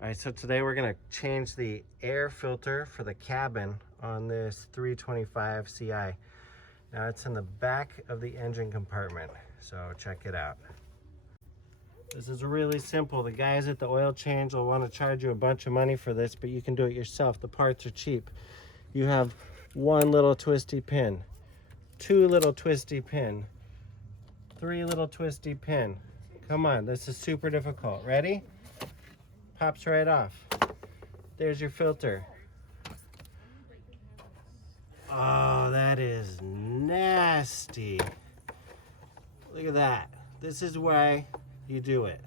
All right, so today we're gonna change the air filter for the cabin on this 325 CI. Now it's in the back of the engine compartment, so check it out. This is really simple. The guys at the oil change will want to charge you a bunch of money for this, but you can do it yourself. The parts are cheap. You have one little twisty pin, two little twisty pin, three little twisty pin. Come on, this is super difficult. Ready? Pops right off. There's your filter. Oh, that is nasty. Look at that. This is why you do it.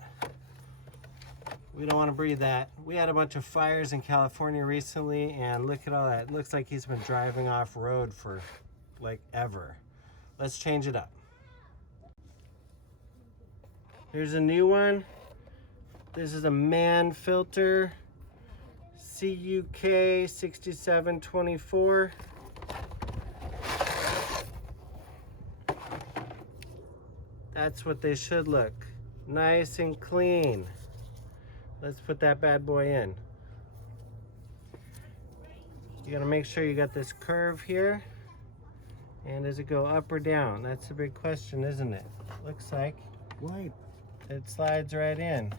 We don't want to breathe that. We had a bunch of fires in California recently, and look at all that. It looks like he's been driving off road for like ever. Let's change it up. Here's a new one. This is a MAN filter, CUK 6724. That's what they should look. Nice and clean. Let's put that bad boy in. You gotta make sure you got this curve here. And does it go up or down? That's a big question, isn't it? Looks like. Right. It slides right in.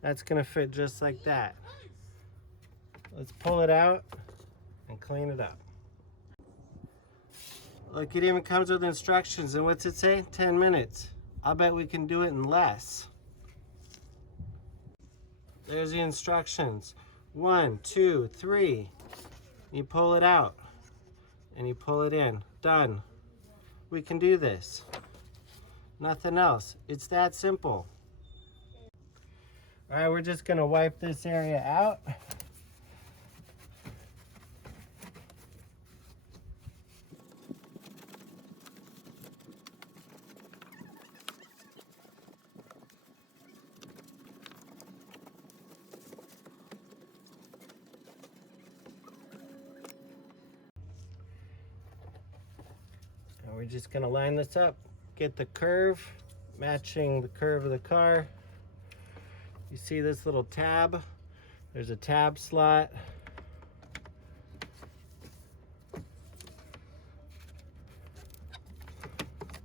That's gonna fit just like that. Let's pull it out and clean it up. Look, it even comes with instructions, and what's it say? 10 minutes. I'll bet we can do it in less. There's the instructions. 1, 2, 3. You pull it out and you pull it in. Done. We can do this. Nothing else. It's that simple. All right, we're just gonna wipe this area out. And we're just gonna line this up, get the curve matching the curve of the car. You see this little tab? There's a tab slot.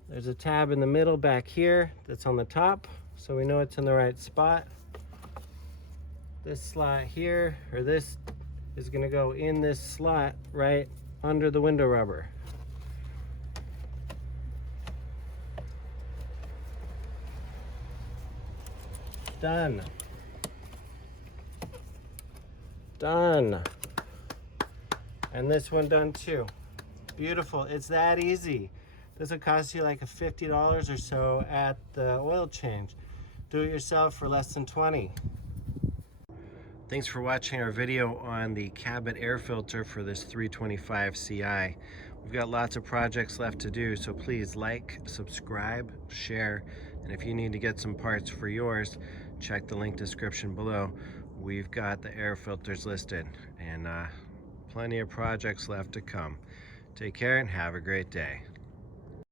There's a tab in the middle back here that's on the top, so we know it's in the right spot. This slot here, or this, is gonna go in this slot right under the window rubber. Done. Done. And this one done too. Beautiful. It's that easy. This will cost you like $50 or so at the oil change. Do it yourself for less than 20. Thanks for watching our video on the cabin air filter for this 325 CI. We've got lots of projects left to do, so please like, subscribe, share, and if you need to get some parts for yours, check the link description below. We've got the air filters listed, and plenty of projects left to come. Take care and have a great day.